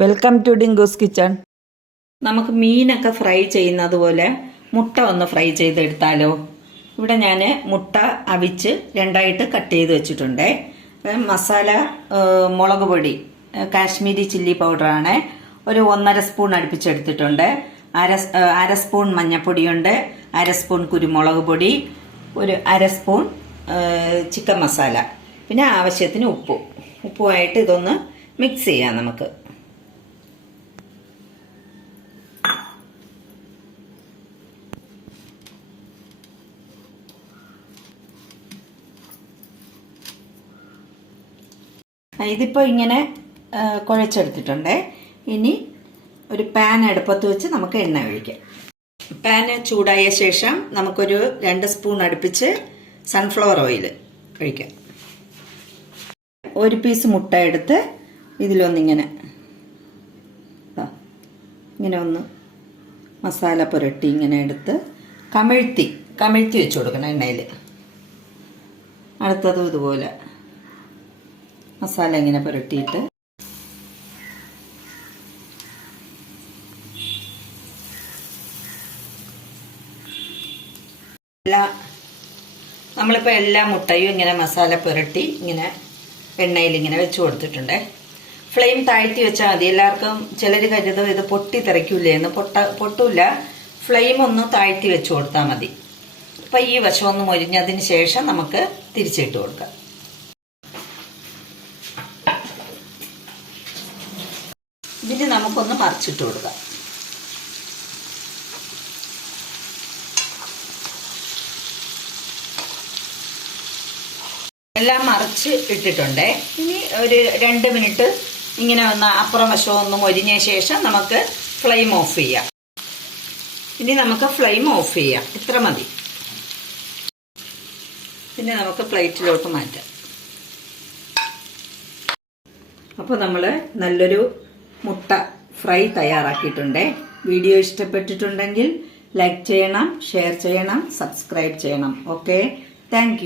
Welcome to ഡിങ്കോസ് kitchen നമുക്ക് മീനൊക്കെ fry ചെയ്യുന്നത് പോലെ മുട്ട ഒന്ന് ഫ്രൈ ചെയ്തെടുത്താലോ. ഇവിടെ ഞാൻ മുട്ട അവിച്ച് രണ്ടായിട്ട് കട്ട് ചെയ്ത് വെച്ചിട്ടുണ്ട്. മസാല മുളക് പൊടി കാശ്മീരി ചില്ലി പൗഡറാണ്. ഒരു ഒന്നര സ്പൂൺ അടുപ്പിച്ചെടുത്തിട്ടുണ്ട്. അര അര സ്പൂൺ മഞ്ഞൾപ്പൊടിയുണ്ട് അര സ്പൂൺ കുരുമുളക് പൊടി ഒരു അര സ്പൂൺ ചിക്കൻ മസാല. പിന്നെ ആവശ്യത്തിന് ഉപ്പ്. ഉപ്പുമായിട്ട് ഇതൊന്ന് മിക്സ് ചെയ്യാം നമുക്ക്. ഇതിപ്പോൾ ഇങ്ങനെ കുഴച്ചെടുത്തിട്ടുണ്ടേ. ഇനി ഒരു പാൻ അടുപ്പത്ത് വെച്ച് നമുക്ക് എണ്ണ ഒഴിക്കാം. പാൻ ചൂടായ ശേഷം നമുക്കൊരു രണ്ട് സ്പൂൺ അടുപ്പിച്ച് സൺഫ്ലവർ ഓയിൽ ഒഴിക്കാം. ഒരു പീസ് മുട്ട എടുത്ത് ഇതിലൊന്നിങ്ങനെ ഇങ്ങനെ ഒന്ന് മസാല പുരട്ടി ഇങ്ങനെ എടുത്ത് കമിഴ്ത്തി കമിഴ്ത്തി വെച്ച് കൊടുക്കണം എണ്ണയിൽ അടുത്തതും ഇതുപോലെ. മസാല ഇങ്ങനെ പുരട്ടിയിട്ട്. എല്ലാ നമ്മളിപ്പോൾ എല്ലാ മുട്ടയും ഇങ്ങനെ മസാല പുരട്ടി ഇങ്ങനെ എണ്ണയിൽ ഇങ്ങനെ വെച്ച് കൊടുത്തിട്ടുണ്ട്. ഫ്ലെയിം താഴ്ത്തി വെച്ചാൽ മതി. എല്ലാവർക്കും ചിലർ കരുതും ഇത് പൊട്ടി തെറിക്കൂലേ എന്ന്. പൊട്ട പൊട്ടൂല. ഫ്ലെയിം ഒന്ന് താഴ്ത്തി വെച്ച് കൊടുത്താൽ മതി. അപ്പം ഈ വശം ഒന്ന് മൊരിഞ്ഞതിന് ശേഷം നമുക്ക് തിരിച്ചിട്ട് കൊടുക്കാം. ഇതിന് നമുക്കൊന്ന് മറിച്ചിട്ട് കൊടുക്കാം. എല്ലാം മറിച്ച് ഇട്ടിട്ടുണ്ട്. ഇനി ഒരു രണ്ട് മിനിറ്റ് ഇങ്ങനെ ഒന്ന് അപ്പുറം വശവും ഒന്ന് മൊരിഞ്ഞ ശേഷം നമുക്ക് ഫ്ലെയിം ഓഫ് ചെയ്യാം. ഇനി നമുക്ക് ഫ്ലെയിം ഓഫ് ചെയ്യാം. ഇത്ര മതി. പിന്നെ നമുക്ക് പ്ലേറ്റിലോട്ട് മാറ്റാം. അപ്പോൾ നമ്മൾ നല്ലൊരു മുട്ട ഫ്രൈ തയ്യാറാക്കിയിട്ടുണ്ട്. വീഡിയോ ഇഷ്ടപ്പെട്ടിട്ടുണ്ടെങ്കിൽ ലൈക്ക് ചെയ്യണം ഷെയർ ചെയ്യണം സബ്സ്ക്രൈബ് ചെയ്യണം. Okay thank